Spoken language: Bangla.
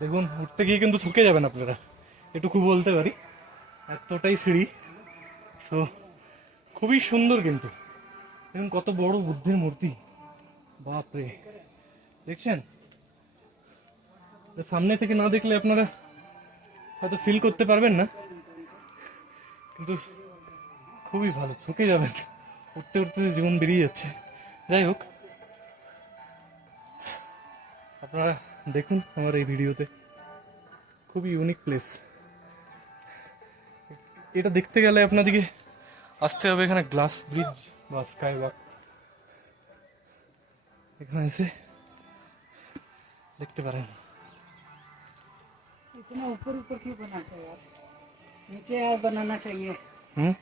দেখুন উঠতে গিয়ে কিন্তু থকে যাবেন আপনারা, এটুকু বলতে পারি, এতটাই সিঁড়ি। সো খুবই সুন্দর কিন্তু, দেখুন কত বড় বুদ্ধের মূর্তি, বাপরে, দেখছেন? সামনে থেকে না দেখলে আপনারা হয়তো ফিল করতে পারবেন না, কিন্তু খুবই ভালো, থকে যাবেন, উঠতে উঠতে জীবন বেরিয়ে যাচ্ছে। যাই হোক, আপনারা দেখুন আমার এই ভিডিওতে, খুবই ইউনিক প্লেস। এটা দেখতে গেলে আপনাদেরকে আসতে হবে এখানে গ্লাস ব্রিজ বা স্কাই ওয়াক, এখানে এসে দেখতে পারেন। इतना ऊपर ऊपर क्यों बनाते हैं यार, नीचे यार बनाना चाहिए। হুম